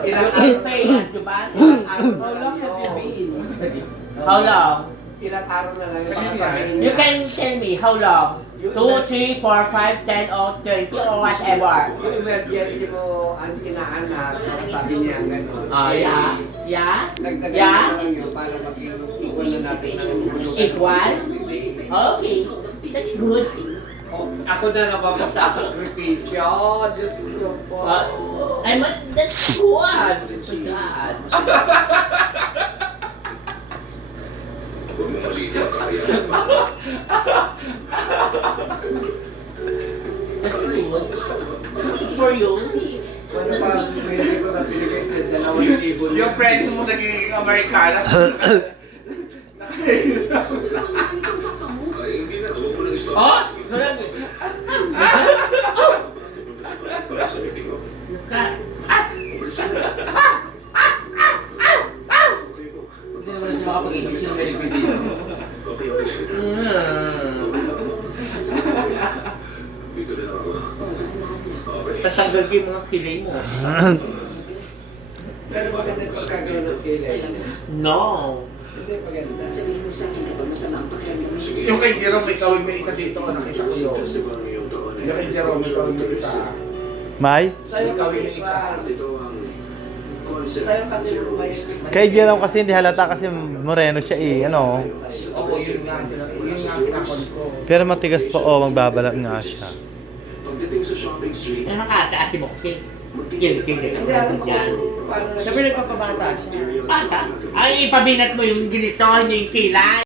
Ilang araw na yun, diba? Ilang araw na lang yun. How long? Ilang araw na lang yun. Baka sabihin You niya. can tell me how long? 2, 3, 4, 5, 10, or 20, or whatever. Yung emergency mo ang inaanak, baka sabi niya gano'n. Oh, yeah. Yeah? Dagdagan Yeah? na lang yun para maging equal na natin ng hulog. Equal? Okay. That's good. Oh, ako na naman magsasakripisyo. Diyos ko po. That's good. That's God. That's good. For you. Ano pa, hindi ko na pinigay sa 2,000. Yung friend mo naging Amerikana. Oh! Hindi naman siya makapag-ibig siya ng very good. Tatanggal ko yung mga kilay mo. Pero maganda yung pagkagano'n ng kilay. No. Hindi maganda. Sabihin mo sa akin kapag masama ang pakiramdam mo. Yung kay Jerome, may kawin may isa dito. Nakita ko yun. Yung kay Jerome, may kawin may isa. May? Sa'yo Ikaw kasi yung isa. Sa'yo kasi may... Kay Jerome kasi hindi halata kasi moreno siya eh, ano. Oo, yun nga. Yun nga ang kinakon ko. Pero matigas pa magbabalat nga siya. Pagdating sa shopping street, Nakakaati mo kasi. Kilay ang Hindi, alam mga ko dyan. kung paano... Siyempre nagpapabata siya. Bata? Ay, ipabinat mo yung ganito, hindi yung kilay.